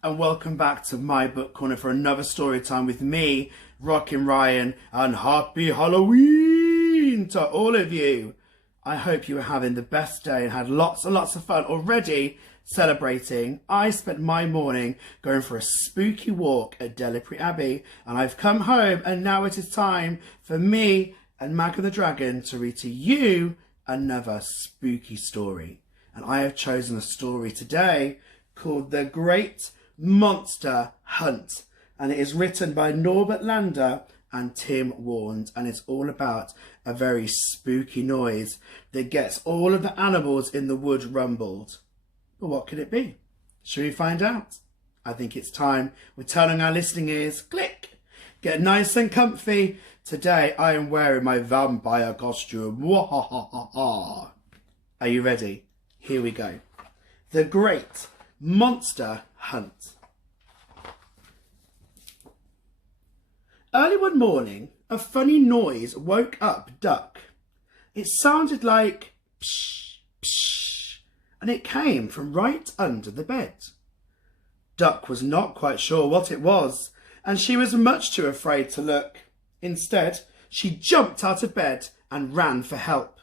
and welcome back to my book corner for another story time with me, Rockin' Ryan, and happy Halloween to all of you. I hope you are having the best day and had lots and lots of fun already celebrating. I spent my morning going for a spooky walk at Delapre Abbey, and I've come home, and now it is time for me and Mag and the Dragon to read to you another spooky story. And I have chosen a story today called The Great Monster Hunt, and it is written by Norbert Lander and Tim Warnes, and it's all about a very spooky noise that gets all of the animals in the wood rumbled. But what could it be? Shall we find out? I think it's time we're turning our listening ears. Click! Get nice and comfy. Today I am wearing my vampire costume. Are you ready? Here we go. The Great Monster Hunt. Early one morning, a funny noise woke up Duck. It sounded like psh, psh, and it came from right under the bed. Duck was not quite sure what it was, and she was much too afraid to look. Instead, she jumped out of bed and ran for help.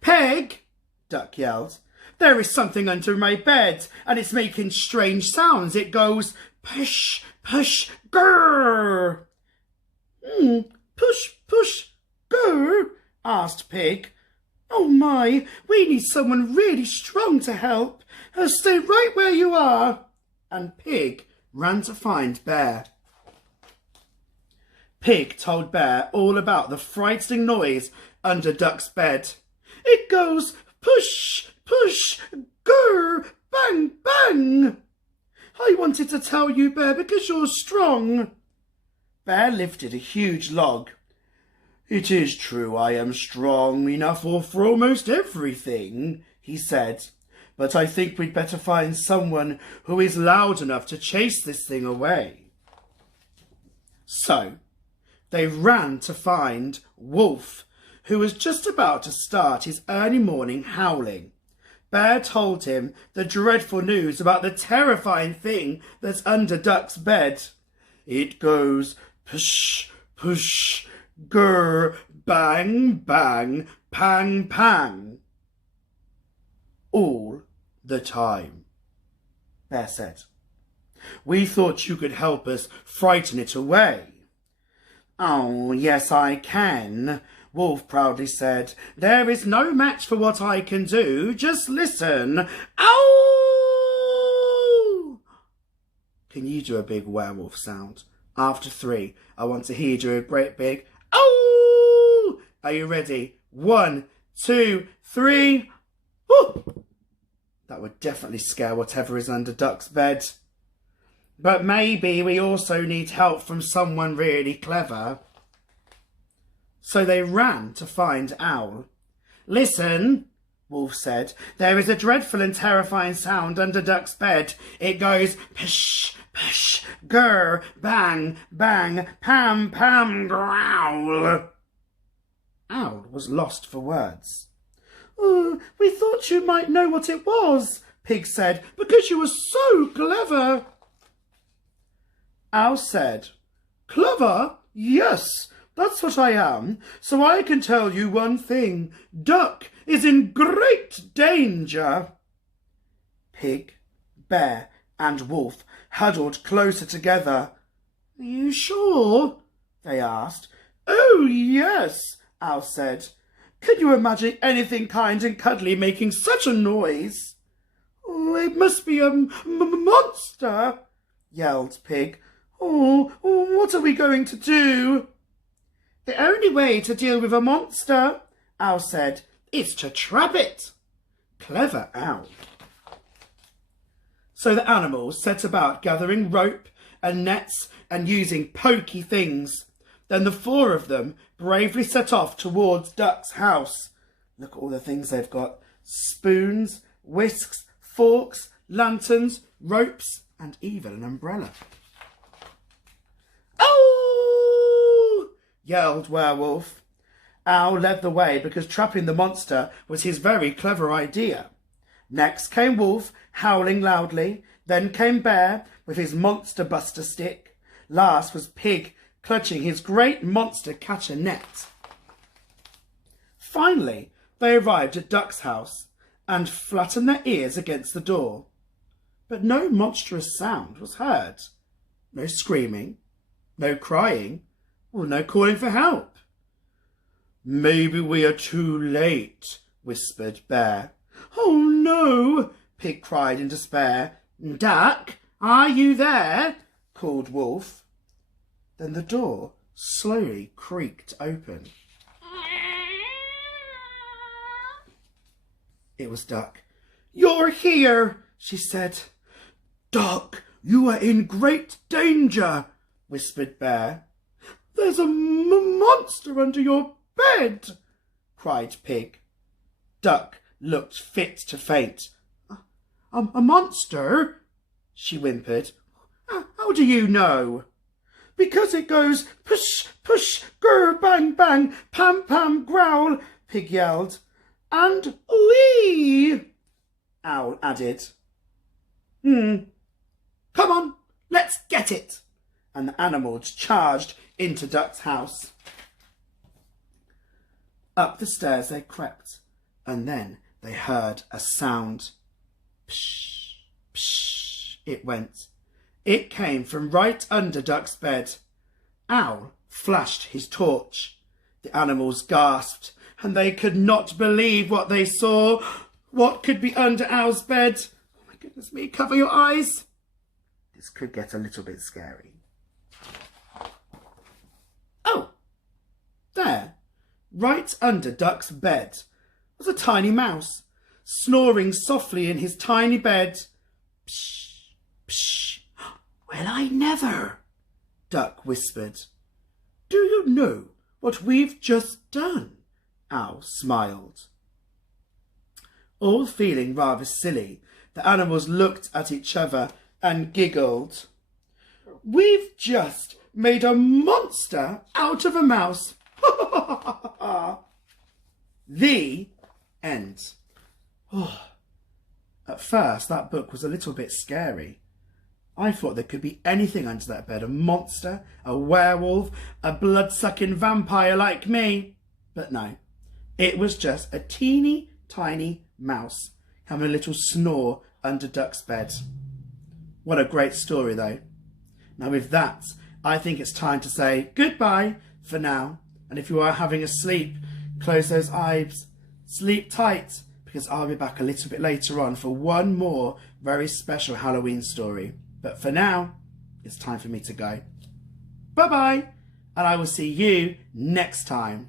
"Peg!" Duck yelled. "There is something under my bed, and it's making strange sounds. It goes push, push, grrr." Push, push, grrr?" asked Pig. "Oh my, we need someone really strong to help. Stay right where you are." And Pig ran to find Bear. Pig told Bear all about the frightening noise under Duck's bed. "It goes push, push, grrr, bang, bang." "I wanted to tell you, Bear, because you're strong." Bear lifted a huge log. "It is true I am strong enough for almost everything," he said, "but I think we'd better find someone who is loud enough to chase this thing away." So they ran to find Wolf, who was just about to start his early morning howling. Bear told him the dreadful news about the terrifying thing that's under Duck's bed. "It goes push, push, grr, bang, bang, pang, pang. All the time," Bear said. "We thought you could help us frighten it away." "Oh, yes, I can," Wolf proudly said. "There is no match for what I can do. Just listen. Ow!" Can you do a big werewolf sound? After 3, I want to hear you do a great big ow! Are you ready? 1, 2, 3. Woo! That would definitely scare whatever is under Duck's bed. But maybe we also need help from someone really clever. So they ran to find Owl. "Listen," Wolf said. "There is a dreadful and terrifying sound under Duck's bed. It goes pish, pish, grr, bang, bang, pam, pam, growl." Owl was lost for words. "Oh, we thought you might know what it was," Pig said, "because you were so clever." Owl said, "Clever? Yes, that's what I am. So I can tell you one thing. Duck is in great danger." Pig, Bear, and Wolf huddled closer together. "Are you sure?" they asked. "Oh, yes," Owl said. "Can you imagine anything kind and cuddly making such a noise?" "Oh, it must be a monster," yelled Pig. "Oh, what are we going to do?" "The only way to deal with a monster," Owl said, "is to trap it." Clever Owl. So the animals set about gathering rope and nets and using pokey things. Then the 4 of them bravely set off towards Duck's house. Look at all the things they've got. Spoons, whisks, forks, lanterns, ropes, and even an umbrella. "Oh!" yelled Werewolf. Owl led the way because trapping the monster was his very clever idea. Next came Wolf, howling loudly. Then came Bear with his monster buster stick. Last was Pig, clutching his great monster catcher net. Finally, they arrived at Duck's house and flattened their ears against the door. But no monstrous sound was heard. No screaming, no crying, or no calling for help. "Maybe we are too late," whispered Bear. "Oh no," Pig cried in despair. "Duck, are you there?" called Wolf. Then the door slowly creaked open. It was Duck. "You're here," she said. "Duck, you are in great danger," whispered Bear. "There's a monster under your bed," cried Pig. Duck looked fit to faint. A monster?" she whimpered. "How do you know?" "Because it goes push, push, grr, bang, bang, pam, pam, growl," Pig yelled. "And wee," Owl added. "Come on, let's get it." And the animals charged into Duck's house. Up the stairs they crept, and then they heard a sound. Psh, psh, it went. It came from right under Duck's bed. Owl flashed his torch. The animals gasped, and they could not believe what they saw. What could be under Owl's bed? Oh my goodness me, cover your eyes. This could get a little bit scary. Oh, there, right under Duck's bed, was a tiny mouse, snoring softly in his tiny bed. Psh, psh. "Well, I never," Duck whispered. "Do you know what we've just done?" Owl smiled. All feeling rather silly, the animals looked at each other and giggled. "We've just made a monster out of a mouse." The end. Oh, at first that book was a little bit scary. I thought there could be anything under that bed, a monster, a werewolf, a blood-sucking vampire like me. But no, it was just a teeny tiny mouse having a little snore under Duck's bed. What a great story though. Now with that, I think it's time to say goodbye for now. And if you are having a sleep, close those eyes, sleep tight, because I'll be back a little bit later on for one more very special Halloween story. But for now, it's time for me to go. Bye-bye, and I will see you next time.